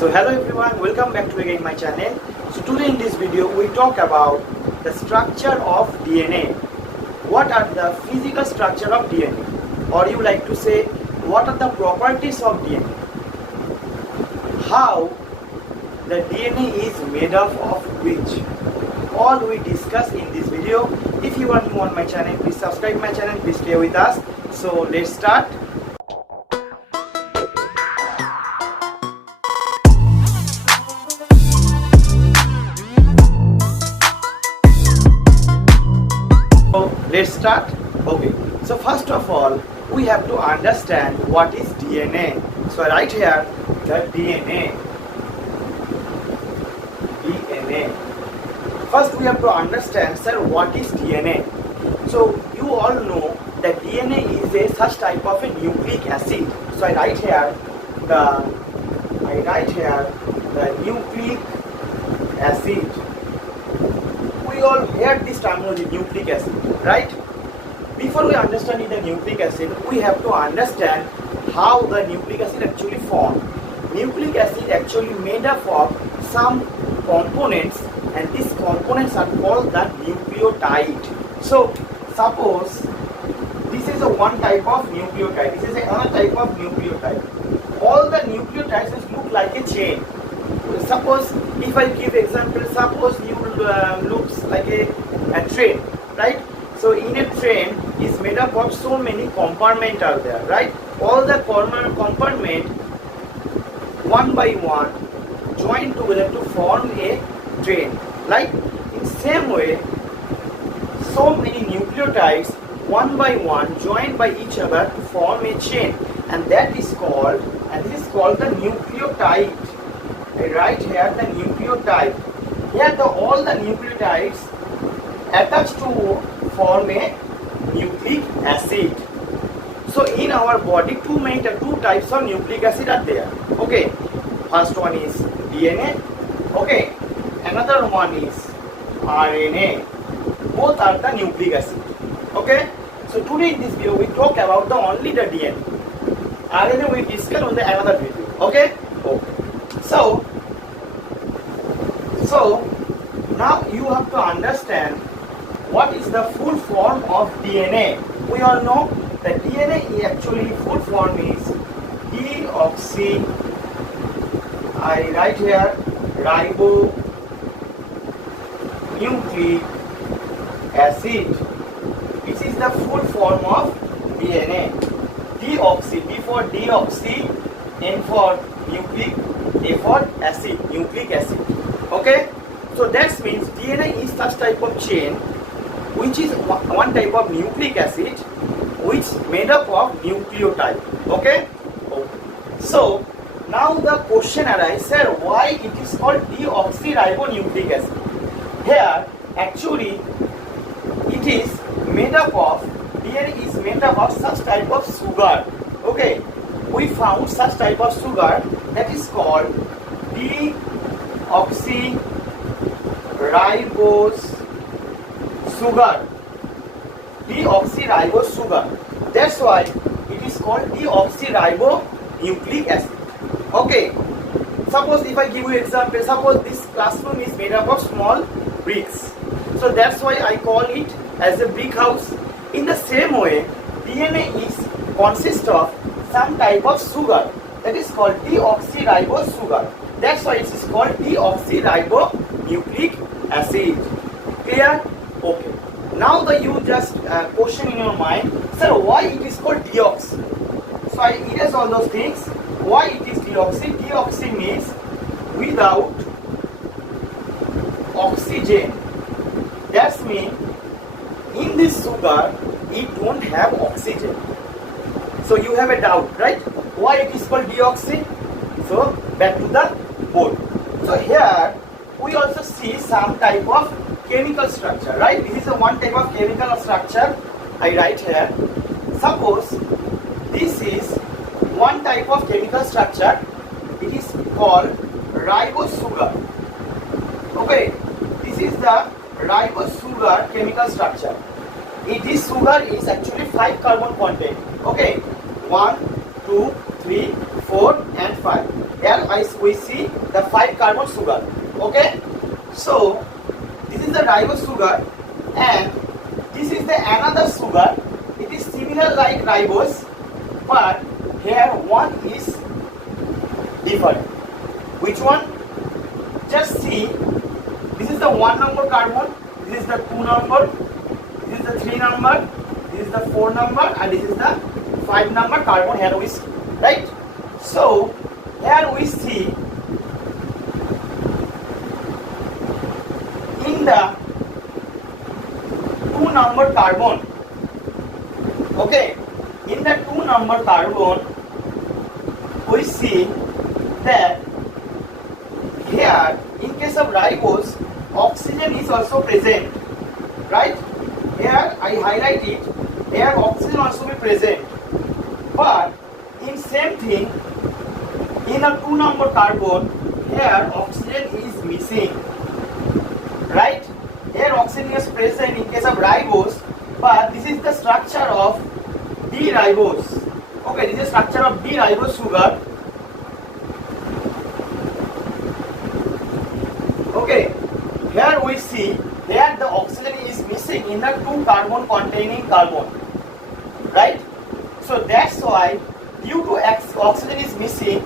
So hello everyone, welcome back to again my channel. So today in this video we talk about the structure of DNA. What are the physical structure of DNA, or you like to say what are the properties of DNA, how the DNA is made up of which, all we discuss in this video. If you are new on my channel, please subscribe my channel, please stay with us. So let's start. Let's start. Okay, so first of all we have to understand what is DNA. So I write here the DNA. First we have to understand, sir, what is DNA. So you all know that DNA is a such type of a nucleic acid. So I write here the nucleic acid. We all heard this terminology, nucleic acid, right? Before we understand the nucleic acid, we have to understand how the nucleic acid actually formed. Nucleic acid actually made up of some components, and these components are called the nucleotide. So suppose this is a one type of nucleotide, this is another type of nucleotide. All the nucleotides look like a chain. Suppose if I give example, suppose you looks like a train, right? So in a train is made up of so many compartments are there, right? All the compartment one by one join together to form a train. Like in same way, so many nucleotides one by one joined by each other to form a chain, and that is called, this is called the nucleotide. I write here the nucleotide. Here all the nucleotides attached to form a nucleic acid. So in our body two types of nucleic acid are there. Okay, first one is DNA. Okay, another one is RNA. Both are the nucleic acid. Okay, so today in this video we talk about only the DNA. RNA we discuss on the another video. Okay. So now you have to understand what is the full form of DNA. We all know that DNA actually full form is deoxy. I write here ribonucleic acid. This is the full form of DNA. Deoxy, D for deoxy, N for nucleic, A for acid, nucleic acid. Okay, so that means DNA is such type of chain which is one type of nucleic acid which made up of nucleotide. Okay, so now the question arises, sir, why it is called deoxyribonucleic acid? Here actually it is made up of, DNA is made up of such type of sugar. Okay, we found such type of sugar that is called deoxyribose sugar. Deoxyribose sugar. That's why it is called deoxyribonucleic acid. Okay. Suppose if I give you example, suppose this classroom is made up of small bricks. So that's why I call it as a brick house. In the same way, DNA is consists of some type of sugar that is called deoxyribose sugar. That's why it is called deoxyribonucleic acid. Clear? Okay. Now you just question in your mind, sir, why it is called deoxy? So I erase all those things. Why it is deoxy? Deoxy means without oxygen. That's mean in this sugar it won't have oxygen. So you have a doubt, right? Why it is called deoxy? So back to the board. So here we also see some type of chemical structure, right? This is a one type of chemical structure. I write here. Suppose this is one type of chemical structure. It is called ribose sugar. Okay, this is the ribose sugar chemical structure. This sugar is actually 5 carbon content. Okay, 1, 2, 3, 4 and 5. Here we see the 5 carbon sugar. Okay, so this is the ribose sugar, and this is the another sugar. It is similar like ribose, but here one is different. Which one? Just see. This is the 1 number carbon. This is the 2 number. This is the 3 number. This is the 4 number, and this is the 5 number carbon. Here we see, right? So here we see in the 2 number carbon. Okay, in the 2 number carbon, we see that here, in case of ribose, oxygen is also present, right? Here I highlight it. Here oxygen also be present, but in same thing, in a 2 number carbon, here oxygen is missing, right? Here oxygen is present in case of ribose, but this is the structure of D-ribose. Okay, this is the structure of D-ribose sugar. Okay, here we see here the oxygen is missing in the 2 carbon containing carbon, right? So that's why due to oxygen is missing,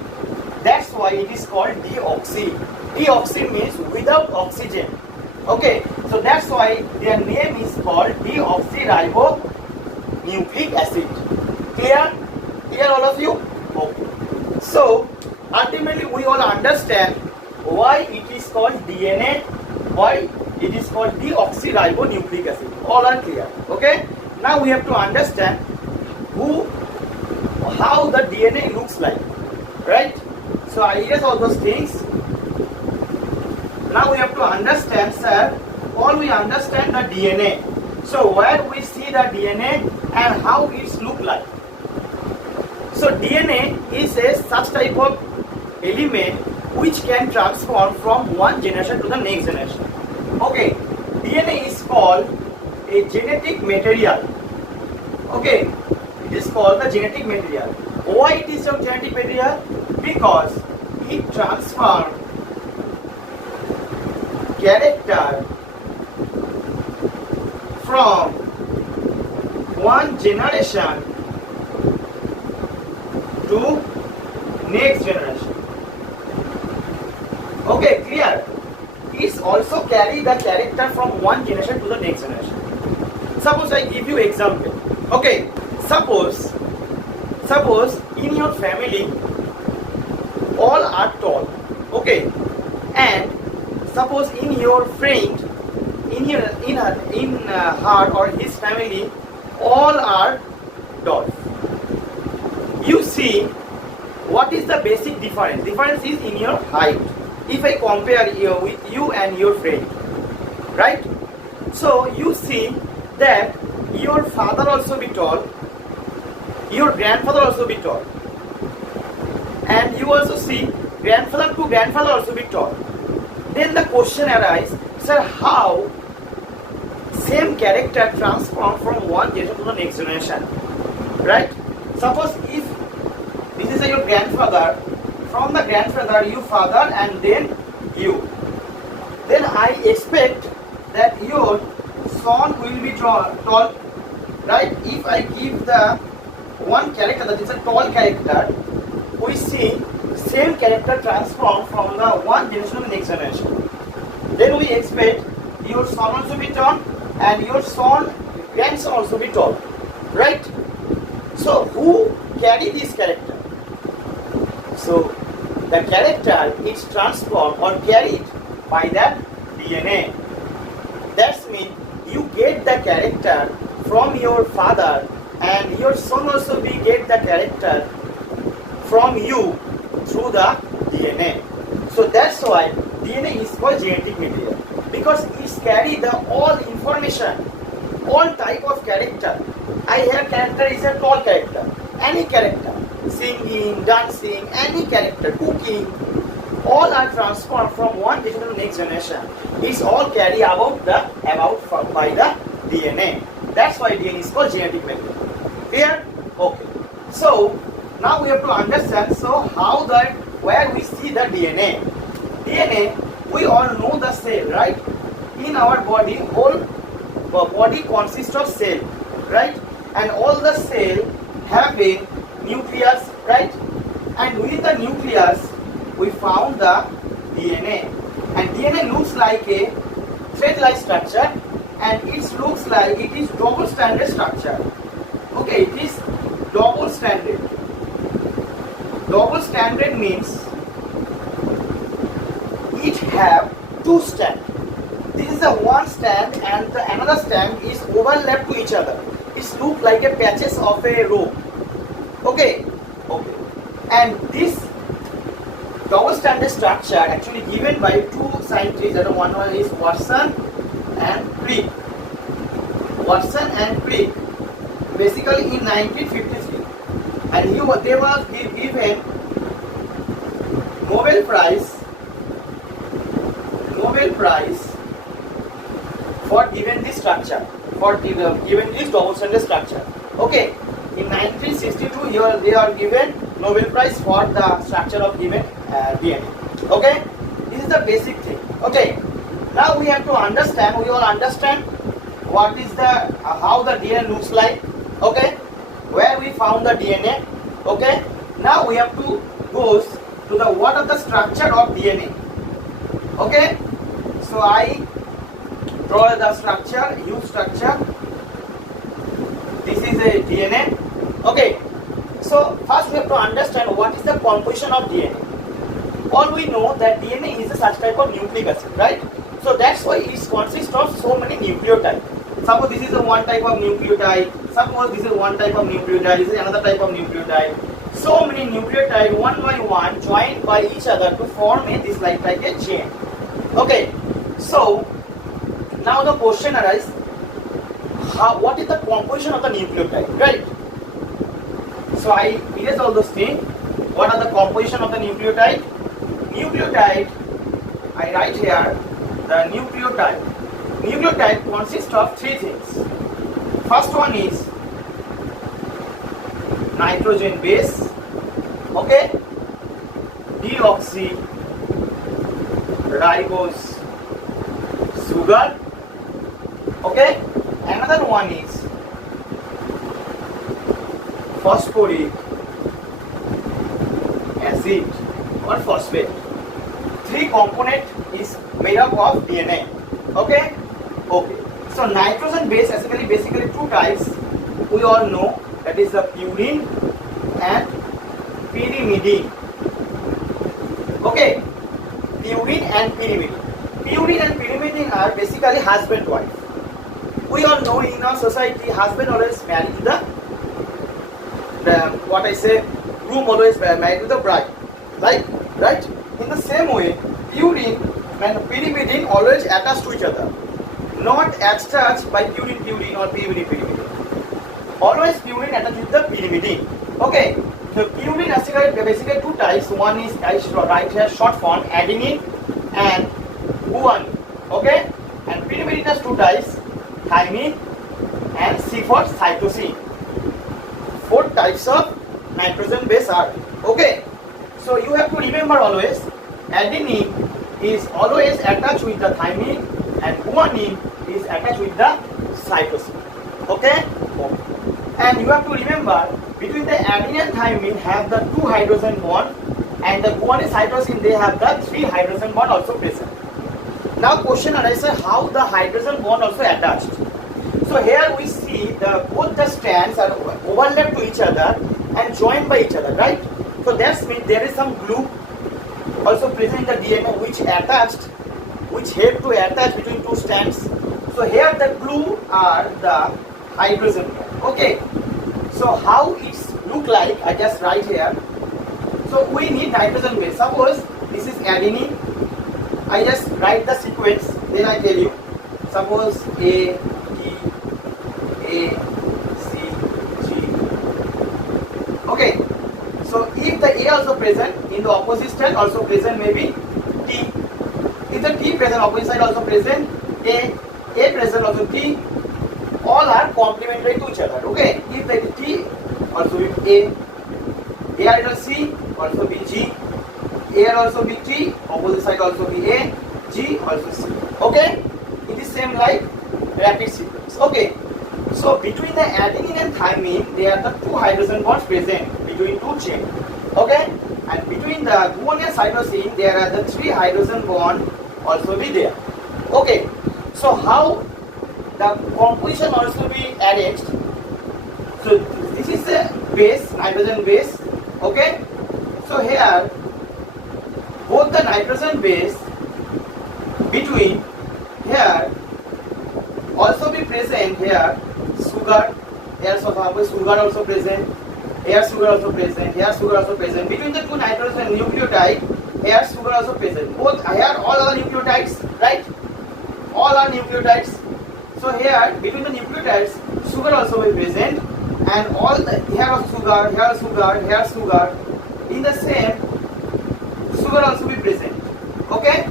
that's why it is called deoxy. Deoxy means without oxygen. Okay, so that's why their name is called deoxyribonucleic acid. Clear? Clear all of you? Okay. So ultimately we all understand why it is called DNA, why it is called deoxyribonucleic acid. All are clear. Okay? Now we have to understand how the DNA looks like. Right? So I erase all those things. Now we have to understand, sir, all we understand the DNA. So where we see the DNA and how it look like. So DNA is a such type of element which can transform from one generation to the next generation. Okay, DNA is called a genetic material. Okay, it is called the genetic material. Why it is a genetic material? Because it transforms character from one generation to next generation. Okay, clear? It also carry the character from one generation to the next generation. Suppose I give you example. Okay, suppose in your family all are tall. Okay, and suppose in your friend, in her or his family, all are tall. You see, what is the basic difference? Difference is in your height. If I compare you with you and your friend, right? So you see that your father also be tall, your grandfather also be tall, and you also see grandfather to grandfather also be tall. Then the question arises, sir, how same character transform from one generation to the next generation, right? Suppose if this is your grandfather, from the grandfather you father and then you, then I expect that your son will be tall, right? If I give the one character that is a tall character, we see same character transform from the one generation to the next generation. Then we expect your son also be tall and your grandson also be tall, right? So who carry this character? So the character is transformed or carried by the DNA. That means you get the character from your father, and your son also will get the character from you through the DNA. So that's why DNA is called genetic material, because it carry the all information, all type of character. I have character is a tall character, any character, singing, dancing, any character, cooking, all are transformed from one generation to the next generation. It's all carry about by the DNA. That's why DNA is called genetic material. Clear? Okay. So now we have to understand. So how that where we see the DNA. DNA, we all know the cell, right? In our body, whole body consists of cell, right? And all the cell have a nucleus, right? And with the nucleus, we found the DNA. And DNA looks like a thread-like structure, and it looks like it is double-stranded structure. Okay, it is double-stranded. Double-stranded means it have two strands. This is the one strand and the another strand is overlapped to each other. It looks like a patches of a rope. Okay, okay. And this double-stranded structure actually given by two scientists. That one is Watson and Crick. Watson and Crick, basically in 1953, and they were given Nobel Prize for given this structure, for given this double-stranded structure. Okay, in 1962, here they are given Nobel Prize for the structure of given DNA. Okay, this is the basic thing. Okay, now we have to understand. We all understand what is the how the DNA looks like. Okay, where we found the DNA. Okay, now we have to go to the what are the structure of DNA. Okay, so I draw the structure, use structure. This is a DNA. Okay, so first we have to understand what is the composition of DNA. All we know that DNA is a such type of nucleic acid, right? So that's why it consists of so many nucleotides. Suppose this is a one type of nucleotide. Suppose this is one type of nucleotide. This is another type of nucleotide. So many nucleotides one by one joined by each other to form this like a chain. Okay. So now the question arises: what is the composition of the nucleotide, right? So I erase all those things. What are the composition of the nucleotide? Nucleotide, I write here the nucleotide. Nucleotide consists of three things. First one is nitrogen base, okay, deoxy ribose sugar, okay. Another one is phosphoric acid or phosphate. Three component is made up of DNA. Okay? Okay. So nitrogen base basically two types. We all know that is the purine and pyrimidine. Okay? Purine and pyrimidine. Purine and pyrimidine are basically husband-wife. We all know in our society, husband always married to the groom always married to the bride. Right? In the same way, purine and pyrimidine always attached to each other. Not attached by purine or pyrimidine. Always purine attached with the pyrimidine. Okay. The purine basically two types. One is right here short form adenine and guanine. Okay. And pyrimidine has two types, thymine and C for cytosine. Four types of nitrogen base are. Okay. So you have to remember always, adenine is always attached with the thymine and guanine is attached with the cytosine. Okay? And you have to remember, between the adenine and thymine have the two hydrogen bond, and the guanine cytosine they have the three hydrogen bond also present. Now question arises, how the hydrogen bond also attached. So here we see both the strands are overlapped to each other and joined by each other, right? So that means there is some glue also present in the DNA which help to attach between two strands. So here the glue are the hydrogen bond. Okay. So how it look like, I just write here. So we need nitrogen base. Suppose this is adenine. I just write the sequence, then I tell you. Suppose A, T, A, C, G. Okay. So if the A also present, in the opposite strand also present maybe T. If the T present, opposite side also present A present also T. All are complementary to each other. Okay. If the T also with A, here it will C also be G. Here also be T, opposite side also be A, G also C. Okay? It is same like rapid sequence. Okay. So between the adenine and thymine, there are the two hydrogen bonds present between two chains. Okay? And between the guanine and cytosine, there are the three hydrogen bond also be there. Okay. So how the composition also be arranged? So this is the base, nitrogen base. Okay. So here both the nitrogen base between here also be present here sugar, here sugar also present, here sugar also present, here sugar also present. Between the two nitrogen nucleotide, here sugar also present. Both here all are nucleotides, right? All are nucleotides. So here between the nucleotides, sugar also be present, and all the here sugar, here sugar, here sugar. In the same, sugar also be present. Okay,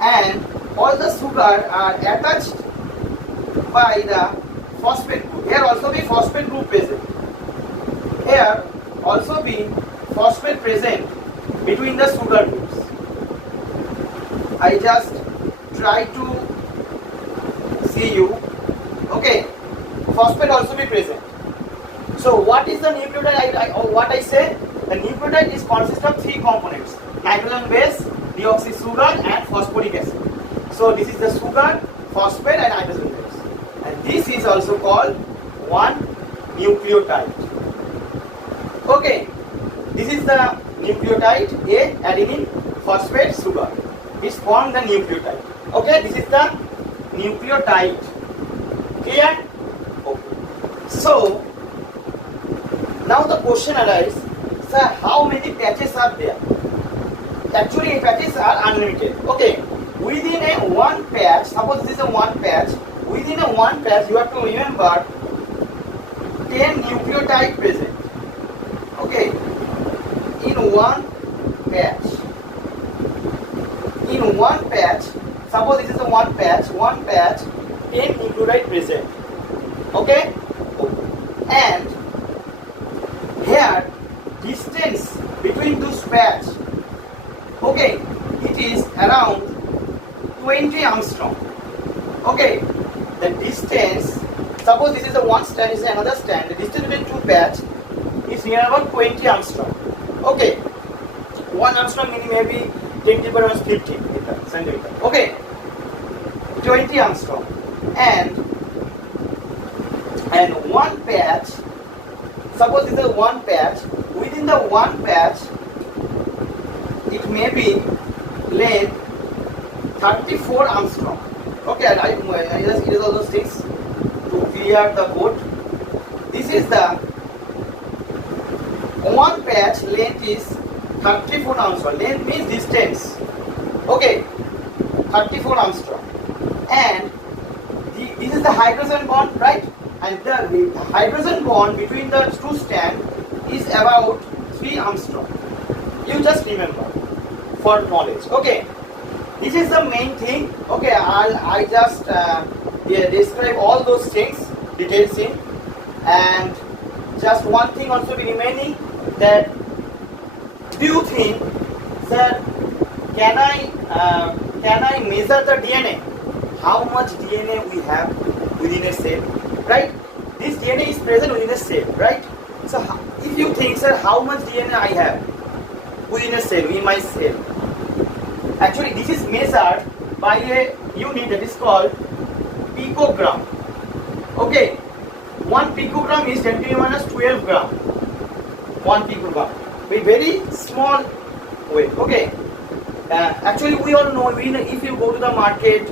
and all the sugar are attached by the phosphate group. Here also be phosphate group present. Here also be phosphate present between the sugar groups. I just try to see you. Okay, phosphate also be present. So what is the nucleotide? What I say? The nucleotide is consist of three components: nitrogen base, deoxy sugar, and phosphoric acid. So this is the sugar, phosphate, and nitrogen base. And this is also called one nucleotide. Okay, this is the nucleotide A, adenine, phosphate, sugar. It's formed the nucleotide. Okay, this is the nucleotide. Clear? Okay. So now the question arises, sir, how many patches are there? Actually, patches are unlimited. Okay, within a one patch, suppose this is a one patch. Within a one patch, you have to remember 10 nucleotide present. Okay, in one patch. In one patch, suppose this is a one patch, 10 nucleotide present. Okay, and here distance between those patch, okay, it is around 20 Armstrong. Okay, the distance, suppose this is a one stand, this is another stand, the distance between two patch is near about 20 Armstrong. Okay, 1 Armstrong meaning maybe 10 to the power 50 centimeter. Okay, 20 Armstrong, and one patch, suppose this is one patch, within the one patch it may be length 34 Armstrong. Okay, I just erase all those things to clear the board. This is the one patch length is 34 Armstrong. Length means distance. Okay, 34 Armstrong. And this is the hydrogen bond, right? And the hydrogen bond between the two strands is about 3 Armstrong. You just remember for knowledge. Okay, this is the main thing. Okay, I just describe all those things, details in, and just one thing also be remaining, that do you think, sir, can I measure the DNA? How much DNA we have within a cell, right? This DNA is present within a cell, right? So if you think, sir, how much DNA I have within a cell, in my cell, actually this is measured by a unit that is called picogram. Okay, 1 picogram is 10 to the minus 12 gram. 1 picogram with very small weight. Okay, actually we all know, if you go to the market,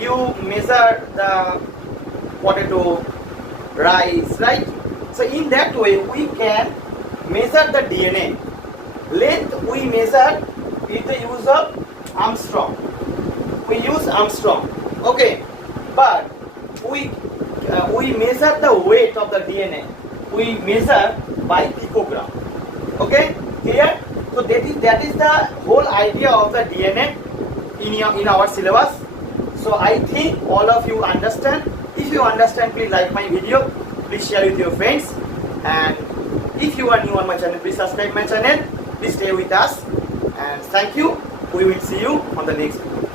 you measure the potato, rice, right? So in that way we can measure the DNA. Length we measure with the use of Armstrong. We use Armstrong. Okay, but we measure the weight of the DNA. We measure by picogram. Okay, clear? So that is the whole idea of the DNA in our syllabus. So I think all of you understand. If you understand, please like my video, please share with your friends, and if you are new on my channel, please subscribe my channel, please stay with us, And thank you. We will see you on the next video.